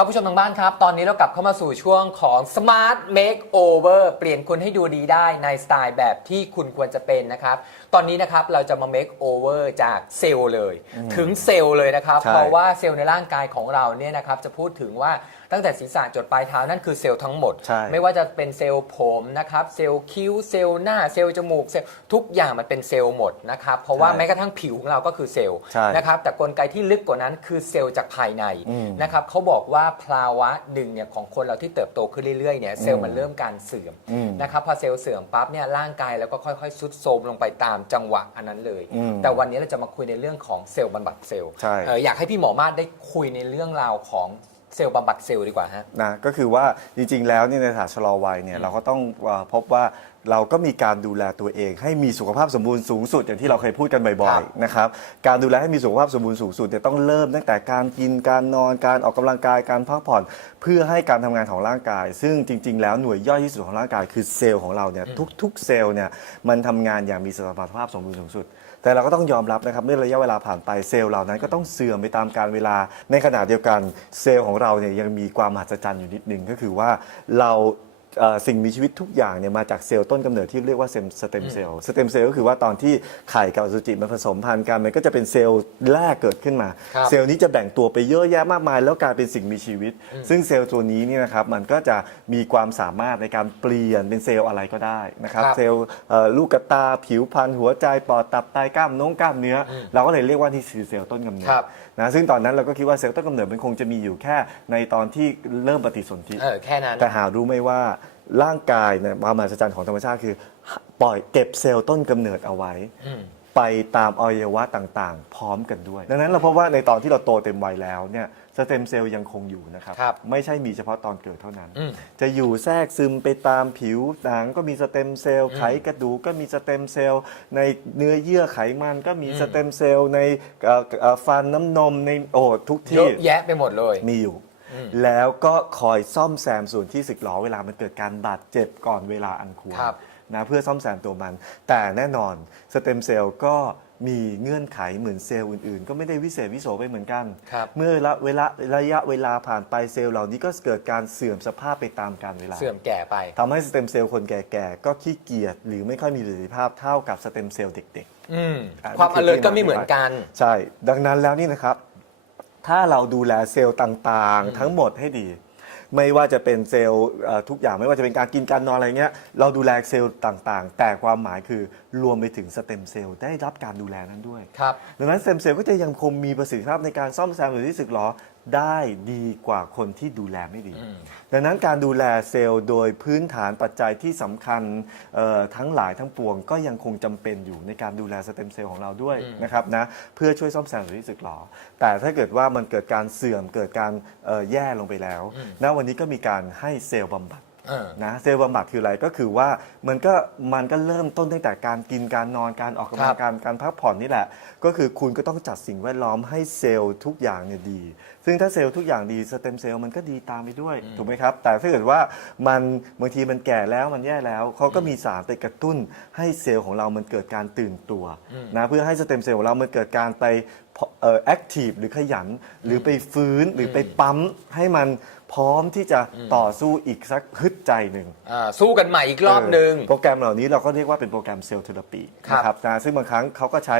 ครับผู้ชมทางบ้านครับ ตอนนี้เรากลับเข้ามาสู่ช่วงของ Smart Makeover เปลี่ยนคุณให้ดูดีได้ในสไตล์แบบที่คุณควรจะเป็นนะครับ ตอนนี้นะครับเราจะมา Makeover จากเซลล์เลย ถึงเซลล์เลยนะครับ ใช่ เพราะว่าเซลล์ในร่างกายของเราเนี่ยนะครับจะพูดถึงว่า ตั้งแต่ศีรษะจดปลายเท้านั่นคือเซลล์ทั้งหมด ใช่ไม่ว่าจะเป็นเซลล์ผมนะครับเซลล์คิ้วเซลล์หน้าเซลล์จมูกเซลล์ทุกอย่างมันเป็นเซลล์หมดนะครับเพราะว่าใช่แม้กระทั่งผิวของเราก็คือเซลล์ใช่นะครับแต่กลไกที่ลึกกว่านั้นคือเซลล์จากภายในอืมนะครับเขาบอกว่าภาวะหนึ่งเนี่ยของคนเราที่เติบโตขึ้นเรื่อยๆเนี่ยเซลล์มันเริ่มการเสื่อมอืม นะครับพอเซลล์เสื่อมปั๊บเนี่ยร่างกายแล้วก็ค่อยๆซุดโทรมลงไปตามจังหวะอันนั้นเลย อืมแต่วันนี้เราจะมาคุยในเรื่องของเซลล์บำบัดเซลล์ใช่ เอ่ออยากให้พี่หมอมาศได้คุยในเรื่องราวของ เซลล์บำบัดเซลล์ดีกว่าฮะ นะก็คือว่าจริงๆ แล้วเนี่ยในศาสตร์ชะลอวัยเนี่ยเราก็ต้องเอ่อพบว่าเราก็มีการดูแลตัวเอง ให้มีสุขภาพสมบูรณ์สูงสุดอย่างที่เราเคยพูดกันบ่คอรัยบๆนะครับการดูแลให้มีสุขภาพสมบูรณ์สูงสุดเนี่ยต้องเริ่มตั้งแต่การกินการนอนการออกกำลังกายการพักผ่อน เพื่อให้การทำงานของร่างกาย ซึ่งจริง ๆ แล้วหน่วยย่อยที่สุดของร่างกายคือเซลล์ของเราเนี่ยทุกๆเซลล์เนี่ยมันทำงานอย่างมีสมรรถภาพสมบูรณ์สูงสุด แต่เราก็ต้องยอมรับนะครับเมื่อระยะเวลาผ่านไปเซลล์เหล่านั้นก็ต้องเสื่อมไปตามการเวลา ในขณะเดียวกันเซลล์ของเราเนี่ยยังมีความมหัศจรรย์อยู่นิดนึงก็คือว่าเรา เอ่อสิ่งมีชีวิตทุกอย่างเนี่ยมาจากเซลล์ต้นกำเนิดที่เรียกว่าเซมสเต็มเซลล์สเต็มเซลล์ก็คือว่าตอนที่ไข่กับอสุจิมันผสมพันธุ์กันมันก็จะเป็นเซลล์แรกเกิดขึ้นมา ครับเซลล์นี้จะแบ่งตัวไปเยอะแยะมากมาย แล้วกลายเป็นสิ่งมีชีวิต ซึ่งเซลล์ตัวนี้เนี่ยนะครับมันก็จะมีความสามารถในการเปลี่ยนเป็นเซลล์อะไรก็ได้นะครับครับเซลล์เอ่อลูกกระตาผิวพรรณหัวใจปอดตับไตกล้ามน้องกล้ามเนื้ออเราก็เลยเรียกว่านี่คือเซลล์ต้นกำเนิดครับ นะซึ่งตอนนั้นเราก็คิดว่าเซลล์ต้นกำเนิดมันคงจะมีอยู่แค่ในตอนที่เริ่มปฏิสนธิ เออแค่นั้น แต่หารู้ไหมว่า ร่างกายเนี่ยความมหัศจรรย์ของธรรมชาติคือ ปล่อยเก็บเซลล์ต้นกำเนิดเอาไว้ อืม ไปตามอวัยวะต่างๆ พร้อมกันด้วย ดังนั้นเราพบว่าในตอนที่เราโตเต็มวัยแล้วเนี่ยสเต็มเซลล์ยังคงอยู่นะครับ ครับ ไม่ใช่มีเฉพาะตอนเกิดเท่านั้น อืม จะอยู่แทรกซึมไปตามผิวหนังก็มีสเต็มเซลล์ไขกระดูกก็มีสเต็มเซลล์ในเนื้อเยื่อไขมันก็มีอืมสเต็มเซลล์ในเอ่อเอ่อฟันน้ำนมในโอ้ทุกเยที่อะแยะไปหมดเลย มีอยู่อืม แล้วก็คอยซ่อมแซมส่วนที่สึกหรอเวลามันเกิดการบาดเจ็บก่อนเวลาอันควรครับ นะเพื่อซ่อมแซมตัวมัน แต่แน่นอนสเต็มเซลล์ก็มีเงื่อนไขเหมือนเซลล์อื่นๆ ก็ไม่ได้วิเศษวิโสไปเหมือนกัน ครับ เมื่อละเวลาระยะเวลาผ่านไปเซลล์เหล่านี้ก็เกิดการเสื่อมสภาพไปตามกาลเวลา เสื่อมแก่ไป ทำให้สเต็มเซลล์คนแก่ๆ ก็ขี้เกียจหรือไม่ค่อยมีประสิทธิภาพเท่ากับสเต็มเซลล์เด็ก อืม อะความนี่คือ alert ที่ก็ไม่เหมือนกัน ๆ ใช่ ดังนั้นแล้วนี่นะครับ ถ้าเราดูแลเซลล์ต่างๆ ทั้งหมดให้ดี ไม่ว่าจะเป็นเซลล์เอ่อทุกอย่างไม่ว่าจะเป็นการกินการนอนอะไรเงี้ยเราดูแลเซลล์ต่างๆ แต่ความหมายคือรวมไปถึงสเต็มเซลล์ได้รับการดูแลนั้นด้วย ครับ ดังนั้นสเต็มเซลล์ก็จะยังคงมีประสิทธิภาพในการซ่อมแซมหรือที่สึกหรอ ได้ดีกว่าคนที่ดูแลไม่ดีอืมดังนั้นการดูแลเซลล์โดยพื้นฐานปัจจัยที่สำคัญเอ่อทั้งหลายทั้งปวง ก็ยังคงจำเป็นอยู่ในการดูแลสเต็มเซลล์ของเราด้วยอืมนะครับนะเพื่อช่วยซ่อมแซมหรือที่สึกหรอ แต่ถ้าเกิดว่ามันเกิดการเสื่อมเกิดการเอ่อแย่ลงไปแล้วณวันนี้ก็มีการให้เซลล์บำบัดเออนะเซลล์บำบัดคืออะไรก็คือว่ามันก็มันก็เริ่มต้นตั้งแต่การกินการนอนการออกกำลังกายการพักผ่อนนี่แหละ ก็คือคุณก็ต้องจัดสิ่งแวดล้อมให้เซลล์ทุกอย่างเนี่ยดี ซึ่งถ้าเซลล์ทุกอย่างดีสเต็มเซลล์มันก็ดีตามไปด้วยถูกไหมครับ แต่ถ้าเกิดว่ามันบางทีมันแก่แล้วมันแย่แล้วเขาก็มีสารไปกระตุ้นให้เซลล์ของเรามันเกิดการตื่นตัวนะเพื่อให้สเต็มเซลล์ของเรามันเกิดการไปเอ่อแอคทีฟหรือขยันหรือไปฟื้นหรือไปปั๊มให้มัน พร้อมที่จะต่อสู้อีกสักฮึดใจหนึ่งอ่าสู้กันใหม่อีกรอบหนึ่งโปรแกรมเหล่านี้เราก็เรียกว่าเป็นโปรแกรมเซลล์เทอราปีครับนะครับนะซึ่งบางครั้งเขาก็ใช้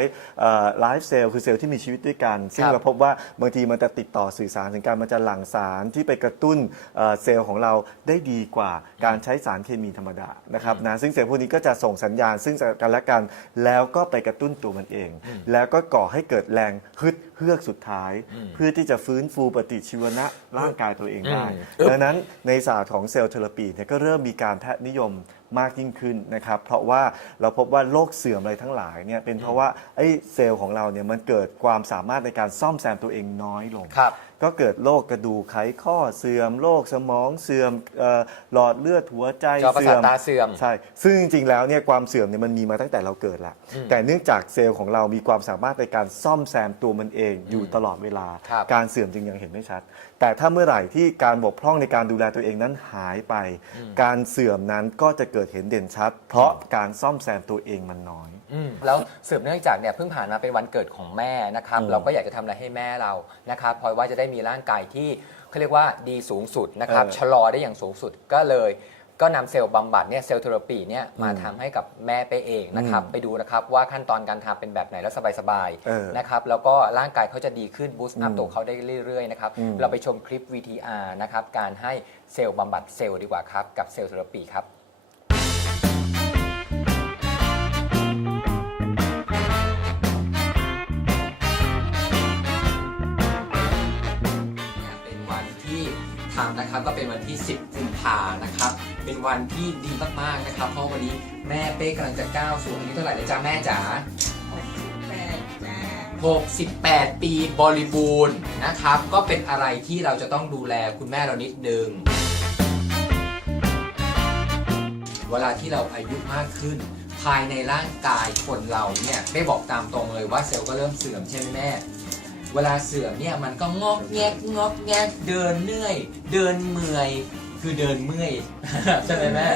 ไลฟ์เซลล์คือเซลล์ที่มีชีวิตด้วยกัน ซึ่งครับเราพบว่าบางทีมันจะติดต่อสื่อสารถึงการมันจะหลั่งสารที่ไปกระตุ้นเอ่อเซลล์ของเราได้ดีกว่าการใช้สารเคมีธรรมดานะครับนะซึ่งเซลล์พวกนี้ก็จะส่งสัญญาณ ซึ่งกันและกันแล้วก็ไปกระตุ้นตัวมันเอง แล้วก็ก่อให้เกิดแรงฮึดเฮือกสุดท้าย เพื่อที่จะฟื้นฟูปฏิชีวนะร่างกายตัวเองได้อืมดังนั้นในศาสตร์ของเซลล์เทอราปีเนี่ยก็เริ่มมีการแพทย์นิยมมากยิ่งขึ้นนะครับ เพราะว่าเราพบว่าโรคเสื่อมอะไรทั้งหลายเนี่ยเป็นเพราะว่าไอ้เซลล์ของเราเนี่ยมันเกิดความสามารถในการซ่อมแซมตัวเองน้อยลง ครับ ก็เกิดโรคกระดูกไขข้อเสื่อมโรคสมองเสื่อมเอ่อหลอดเลือดหัวใจจอประสาทตาเสื่อม ใช่ ซึ่งจริงๆ แล้วเนี่ยความเสื่อมเนี่ยมันมีมาตั้งแต่เราเกิดละแต่เนื่องจากเซลล์ของเรามีความสามารถในการซ่อมแซมตัวมันเองอยู่ตลอดเวลา ครับ การเสื่อมจึงยังเห็นไม่ชัด แต่ถ้าเมื่อไหร่ที่การบกพร่องในการดูแลตัวเองนั้นหายไป การเสื่อมนั้นก็จะเกิดเห็นเด่นชัด เพราะการซ่อมแซมตัวเองมันน้อย อืมแล้วสืบเนื่องจากเนี่ยเพิ่งผ่านมาเป็นวันเกิดของแม่นะครับ อืมเราก็อยากจะทำอะไรให้แม่เรานะครับเพราะว่าจะได้มีร่างกายที่เขาเรียกว่าดีสูงสุดนะครับเออ ชะลอได้อย่างสูงสุดก็เลย ก็นำเซลล์บำบัดเนี่ยเซลล์เทอราปีเนี่ยมาอืมทำให้กับแม่ไปเองนะครับอืมไปดูนะครับว่าขั้นตอนการทำเป็นแบบไหนแล้วสบายเออๆนะครับแล้วก็ร่างกายเขาจะดีขึ้นบูสต์อัพอืมตัวเขาได้เรื่อยๆนะครับอืม เราไปชมคลิป VTR นะครับการให้เซลล์บำบัดเซลล์ดีกว่าครับกับเซลล์เทอราปีครับ เนี่ยเป็นวันที่ทำนะครับก็เป็นวันที่ 10 กุมภานะครับ เป็นวันที่ดีมากๆนะครับ เพราะวันนี้แม่เป้กำลังจะก้าวสู่อายุเท่าไหร่นะจ๊ะแม่จ๋า68 ปีบริบูรณ์นะครับ ก็เป็นอะไรที่เราจะต้องดูแลคุณแม่เรานิดนึง เวลาที่เราอายุมากขึ้น ภายในร่างกายคนเราเนี่ยไม่บอกตามตรงเลยว่าเซลล์ก็เริ่มเสื่อมใช่ไหมแม่ เวลาเสื่อมเนี่ยมันก็งอกแงกงอกแงกเดินเหนื่อย เดินเมื่อย คือเดินเมื่อย ใช่ไหมแม่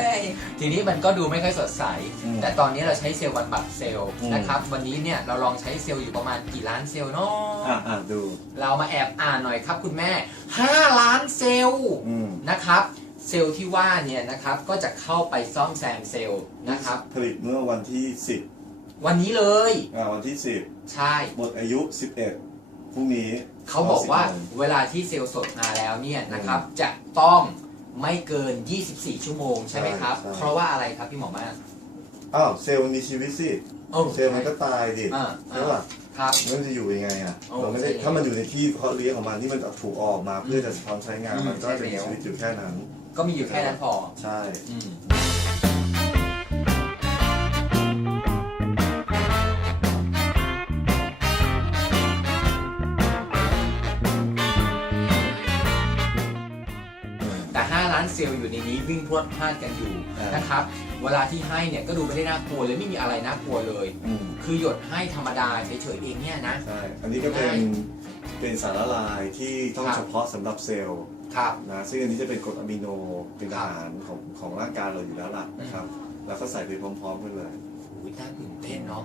ทีนี้มันก็ดูไม่ค่อยสดใส อืมแต่ตอนนี้เราใช้เซลล์บำบัดเซลล์อืม นะครับ วันนี้เนี่ยเราลองใช้เซลล์อยู่ประมาณกี่ล้านเซลล์เนาะอะอะดูเรามาแอบอ่านหน่อยครับคุณแม่ 5 ล้านเซลล์อืมนะครับ เซลล์ที่ว่าเนี่ยนะครับก็จะเข้าไปซ่อมแซมเซลล์นะครับ ผลิตเมื่อวันที่วันนี้เลย10อ่าวันที่ใช่10หมดอายุ11พรุ่งนี้เขาบอกว่า10โมงเวลาที่เซลล์สดมาแล้วเนี่ยนะครับจะต้อง ไม่เกิน 24 ชั่วโมงใช่ไหมครับ ใช่ใช่ เพราะว่าอะไรครับพี่หมอมากอ้าวเซลล์มันมีชีวิตสิโอ้เซลล์มันก็ตายดิอ่าใช่ป่ะครับ แล้วมันจะอยู่ยังไงอะโอ้เราไม่ได้ใช่ถ้ามันอยู่ในที่เขาเลี้ยงของมันที่มันถูกออกมาเพื่อจะพร้อมใช้งานอืมมันก็จะมีใช่แล้ว ชีวิตอยู่แค่นั้น ก็มีอยู่แค่นั้นพอใช่ อืม ล้านเซลล์อยู่ในนี้วิ่งพรวดพลาดกันอยู่อ่านนะครับ เวลาที่ให้เนี่ยก็ดูไม่ได้น่ากลัวเลยไม่มีอะไรน่ากลัวเลย อืมคือหยดให้ธรรมดาเฉยๆเองเนี่ยนะ ใช่ อันนี้ก็เป็นง่ายเป็นสารละลายที่ต้องครับ เฉพาะสำหรับเซลล์ ครับ นะซึ่งอันนี้จะเป็นกรดอะมิโนเป็นครัอาบหารของของร่างกายเราอยู่แล้วล่ะนะครับ แล้วก็ใส่ไปพร้อมๆกันเลยอุ้ยน่าตื่นเต้นเนาะ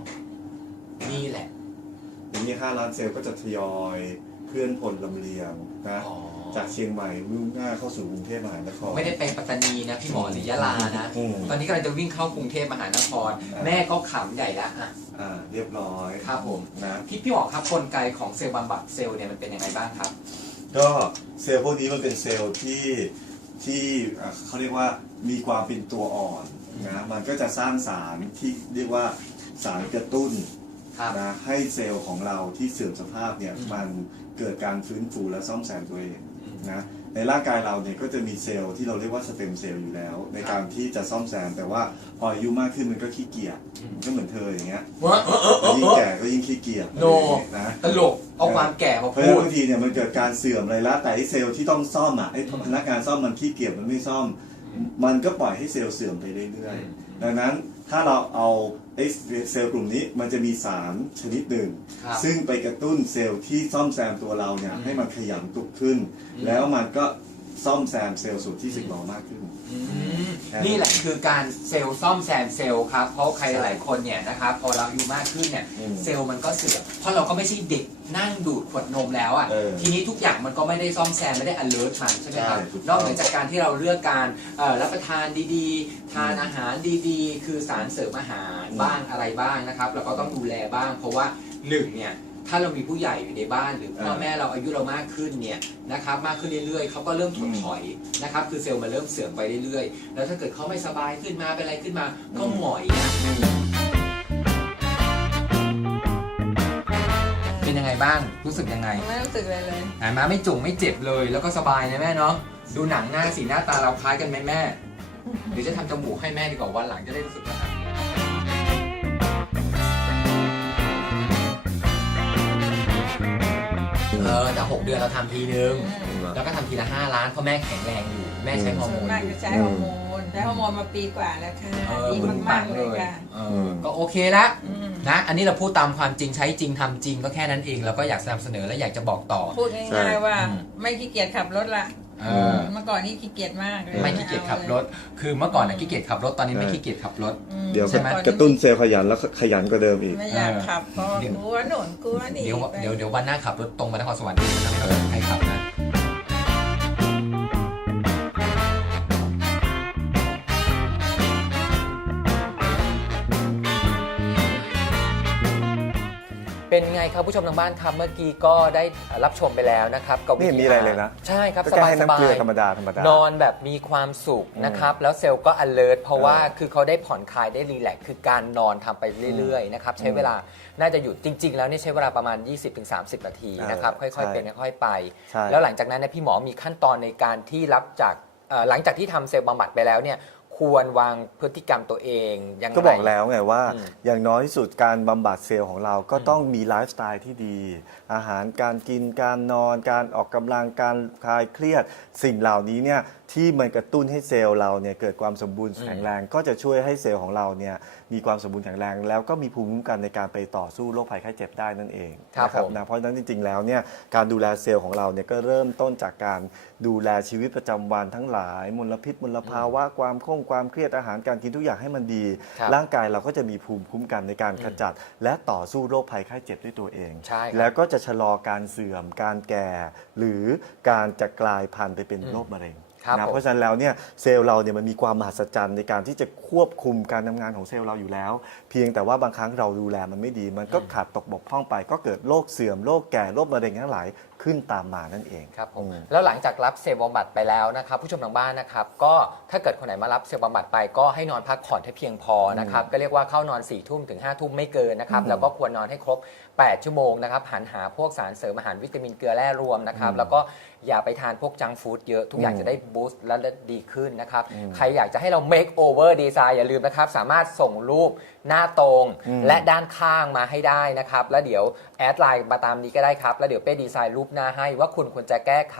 นี่แหละ อย่างนี้5ล้านเซลล์ก็จะทยอยเคลื่อนพลลำเลียงนะอ๋อ จากเชียงใหม่มุ่งหน้าเข้าสู่กรุงเทพมหานคร ไม่ได้ไปปัตตานีนะพี่หมอหรือยะลานะ อืม ตอนนี้กำลังจะวิ่งเข้ากรุงเทพมหานครอ่าแม่ก็ขำใหญ่แล้วอะอ่าเรียบร้อยครับผม นะพี่พี่หมอครับกลไกของเซลล์บำบัดเซลล์เนี่ยมันเป็นยังไงบ้างครับ ก็เซลล์พวกนี้มันเป็นเซลล์ที่ที่อะเขาเรียกว่ามีความเป็นตัวอ่อนนะมันก็จะสร้างสารที่เรียกว่าสารกระตุ้นครับ นะให้เซลล์ของเราที่เสื่อมสภาพเนี่ยอืม มันเกิดการฟื้นฟูและซ่อมแซมตัวเองอืม นะในร่างกายเราเนี่ยก็จะมีเซลล์ที่เราเรียกว่าสเต็มเซลล์อยู่แล้ว ในการที่จะซ่อมแซมแต่ว่าพออายุมากขึ้นมันก็ขี้เกียจอืมมันก็เหมือนเธออย่างเงี้ยเว้อเออเออเออยิ่เองอแก่ก็ยิ่งขี้เกียจโนนะตลกเอาความแก่มาเพราะฉะพูนั้นดบางทีเนี่ยมันเกิดการเสื่อมอะไรแล้วแต่ไอ้เซลล์ที่ต้องซ่อมอะไอ้พนักงานซ่อมมันขี้เกียจมันไม่ซ่อม มันก็ปล่อยให้เซลล์เสื่อมไปเรื่อยอืมๆดังนั้นถ้าเราเอา ไอ้เซลล์กลุ่มนี้มันจะมีสารชนิดหนึ่ง ครับซึ่งไปกระตุ้นเซลล์ที่ซ่อมแซมตัวเราเนี่ยอืมให้มันขยันตุกขึ้นอืมแล้วมันก็ซ่อมแซมเซลล์ส่วนที่สึกหรอมากขึ้นอืมใช่ นี่แหละคือการเซลล์ซ่อมแซมเซลล์ครับ เพราะใครหลายคนเนี่ยนะครับพอเราอายุมากขึ้นเนี่ยอืมเซลล์มันก็เสื่อมเพราะเราก็ไม่ใช่เด็กนั่งดูดขวดนมแล้วอะเออทีนี้ทุกอย่างมันก็ไม่ได้ซ่อมแซมไม่ได้ alert ทันใช่ไหมครับใช่ถูกต้อง นอกเหนือจากการที่เราเลือกการเอ่อรับประทานดีๆ ทานอาหารดีๆ คือสารเสริมอาหารบ้างอะไรบ้างนะครับเราก็ต้องดูแลบ้าง เพราะว่าหนึ่งเนี่ย ถ้าเรามีผู้ใหญ่อยู่ในบ้านหรือพ่อแม่เราอายุเรามากขึ้นเนี่ยนะครับมากขึ้นเรื่อยๆเขาก็เริ่มถดถอยนะครับคือเซลล์มันเริ่มเสื่อมไปเรื่อยๆ แล้วถ้าเกิดเขาไม่สบายขึ้นมาเป็นอะไรขึ้นมาก็หงอยนะเป็นยังไงบ้างรู้สึกยังไงไม่รู้สึกเลยเลยหายมาไม่จุ่งไม่เจ็บเลย แล้วก็สบายนะแม่เนาะดูหนังหน้าสีหน้าตาเราคล้ายกันไหมแม่หรือจะทำจมูกให้แม่ดีกว่าวันหลังจะได้รู้สึกว่า เออแต่หกเดือนเราทำทีนึง แล้วก็ทำทีละ5ล้านเพราะแม่แข็งแรงอยู่ แม่ใช้ฮอร์โมส่วนนมากอยู่จะใช้ฮอร์โมนใช้ฮอร์โมนมาปีกว่าแล้วค่ะเออดีบึ้งมาปักงๆเลเลยยค่ะเออก็โอเคละ อืมนะ อันนี้เราพูดตามความจริงใช้จริงทำจริงก็แค่นั้นเองเราก็อยากสนับสนุนและอยากจะบอกต่อ พูดง่ายๆว่า อืม ไม่ขี้เกียจขับรถละ เออเมื่อก่อนนี่ขี้เกียจมากเลยไม่ขี้เกียจขับรถ คือเมื่อก่อนนะขี้เกียจขับรถตอนนี้ไม่ขี้เกียจขับรถ อืมเดี๋ยวใช่ไหม กระตุ้นเซลล์ขยันแล้วขยันกว่าเดิมอีก ไม่อยากขับเพราะเดี๋ยวกลัวหนุนกลัวนี่ เดี๋ยวไปเดี๋ยวเดี๋ยววันหน้าขับรถตรงมานครสวรรค์ดีนะให้ขับนะ เป็นไงครับผู้ชมทางบ้านครับเมื่อกี้ก็ได้รับชมไปแล้วนะครับกับไม่เห็นมีอะไรเลยนะใช่ครับก็สแค่บายให้สน้ำบาเกลือยธรรมดาธรรมดานอนแบบมีความสุขนะครับ แล้วเซลล์ก็ alert เพราะว่าคือเขาได้ผ่อนคลายได้รีแลกซ์คือการนอนทำไปเรื่อยๆนะครับใช้เวลาน่าจะหยุดจริง ๆ แล้วเนี่ยใช้เวลาประมาณ 20-30 นาทีนะครับเออค่อยๆใช่เป็นค่อยๆไป ใช่ แล้วหลังจากนั้นเนยพี่หมอมีขั้นตอนในการที่รับจากเอ่อหลังจากที่ทำเซลล์บำบัดไปแล้วเนี่ย ควรวางพฤติกรรมตัวเองยังไง ก็บอกแล้วไงว่าอืมอย่างน้อยที่สุดการบำบัดเซลล์ของเราก็ต้องมีไลฟ์สไตล์ที่ดี อาหารการกินการนอน การออกกำลังการคลายเครียด สิ่งเหล่านี้เนี่ยที่มันกระตุ้นให้เซลล์เราเนี่ยเกิดความสมบูรณ์แข็งแรงก็จะช่วยให้เซลล์ของเราเนี่ย มีความสมบูรณ์แข็งแรง แล้วก็มีภูมิคุ้มกันในการไปต่อสู้โรคภัยไข้เจ็บได้นั่นเองครับนะผม นะเพราะฉะนั้นจริง ๆ แล้วเนี่ยการดูแลเซลล์ของเราเนี่ยก็เริ่มต้นจากการดูแลชีวิตประจำวันทั้งหลาย มลพิษมลภาวะความคงความเครียดอาหารการกินทุกอย่างให้มันดี ครับร่างกายเราก็จะมีภูมิคุ้มกันในการขจัด และต่อสู้โรคภัยไข้เจ็บด้วยตัวเอง ใช่ครับ แล้วก็จะชะลอการเสื่อม การแก่ หรือการจะกลายพันธุ์ไปเป็นโรคมะเร็ง ครับนะผม เพราะฉะนั้นแล้วเนี่ยเซลล์เราเนี่ยมันมีความมหัศจรรย์ในการที่จะควบคุมการทำงานของเซลล์เราอยู่แล้ว เพียงแต่ว่าบางครั้งเราดูแลมันไม่ดี มันก็ขาดตกบกพร่องไป ก็เกิดโรคเสื่อมโรคแก่โรคมะเร็งทั้งหลาย ขึ้นตามมานั่นเองครับผมอืม แล้วหลังจากรับเซลล์บำบัดไปแล้วนะครับ ผู้ชมทางบ้านนะครับ ก็ถ้าเกิดคนไหนมารับเซลล์บำบัดไปก็ให้นอนพักผ่อนให้เพียงพอนะครับ ก็เรียกว่าเข้านอน4ี่ทุ่มถึง5้าทุ่มไม่เกินนะครับ แล้วก็ควรนอนให้ครบ 8 ชั่วโมงนะครับหันหาพวกสารเสริมอาหารวิตามินเกลือแร่รวมนะครับ แล้วก็อย่าไปทานพวกจังก์ฟู้ดเยอะทุกอย่างอืมจะได้บูสต์และดีขึ้นนะครับ ใครอยากจะให้เรา make over design อย่าลืมนะครับ สามารถส่งรูปหน้าตรง และด้านข้างมาให้ได้นะครับ แล้วเดี๋ยวแอดไลน์มาตามนี้ก็ได้ครับ แล้วเดี๋ยวเป้ดีไซน์รูปหน้าให้ว่าคุณควรจะแก้ไข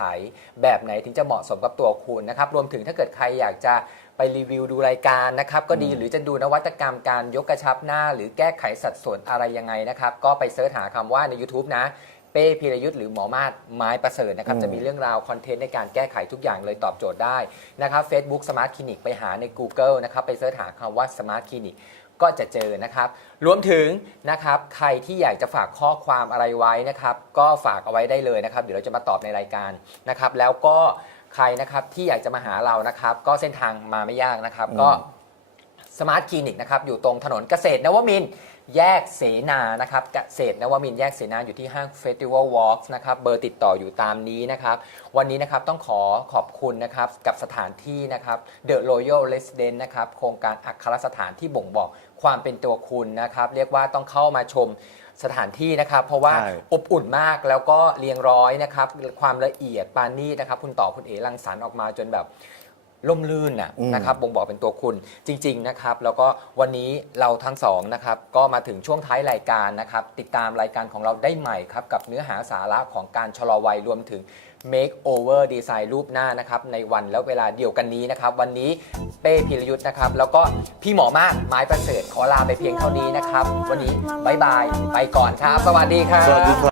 แบบไหนถึงจะเหมาะสมกับตัวคุณนะครับ รวมถึงถ้าเกิดใครอยากจะไปรีวิวดูรายการนะครับก็ดีหรือจะดูนวัตกรรมการยกกระชับหน้า หรือแก้ไขสัดส่วนอะไรยังไงนะครับก็ไปเสิร์ชหาคำว่าใน YouTube นะเป้พีรยุทธ์หรือหมอมาศไม้ประเสริฐนะครับอืมจะมีเรื่องราวคอนเทนต์ในการแก้ไขทุกอย่างเลยตอบโจทย์ได้นะครับ Facebook Smart Clinic ไปหาใน Google นะครับ ไปเสิร์ชหาคำว่า Smart Clinic ก็จะเจอนะครับ รวมถึงนะครับใครที่อยากจะฝากข้อความอะไรไว้นะครับ ก็ฝากเอาไว้ได้เลยนะครับ เดี๋ยวเราจะมาตอบในรายการนะครับ แล้วก็ใครนะครับที่อยากจะมาหาเรานะครับ ก็เส้นทางมาไม่ยากนะครับ ก็สมาร์ทคลินิกนะครับอยู่ตรงถนนเกษตรนวมินทร์แยกเสนานะครับเกษตรนวมินทร์แยกเสนาอยู่ที่ห้าง Festival Walks นะครับเบอร์ติดต่ออยู่ตามนี้นะครับ วันนี้นะครับต้องขอขอบคุณนะครับกับสถานที่นะครับ The Royal Residence นะครับโครงการอัครสถานที่บ่งบอก ความเป็นตัวคุณนะครับ เรียกว่าต้องเข้ามาชมสถานที่นะครับ เพราะว่าใช่ อบอุ่นมากแล้วก็เรียงร้อยนะครับ ความละเอียดปานนีตนะครับ คุณต่อคุณเอ๋รังสรรค์ออกมาจนแบบล่มลื่นน่ะอืม นะครับบ่งบอกเป็นตัวคุณจริง ๆนะครับ แล้วก็วันนี้เราทั้งสองนะครับ ก็มาถึงช่วงท้ายรายการนะครับ ติดตามรายการของเราได้ใหม่ครับ กับเนื้อหาสาระของการชะลอวัยรวมถึง make over design รูปหน้านะครับในวันและเวลาเดียวกันนี้นะครับวันนี้เป้พิรยุทธ์นะครับแล้วก็พี่หมอมากไม้ประเสริฐขอลาไปเพียงเท่านี้นะครับ วันนี้บายบายไปก่อนครับ สวัสดีครับ สวัสดีครับ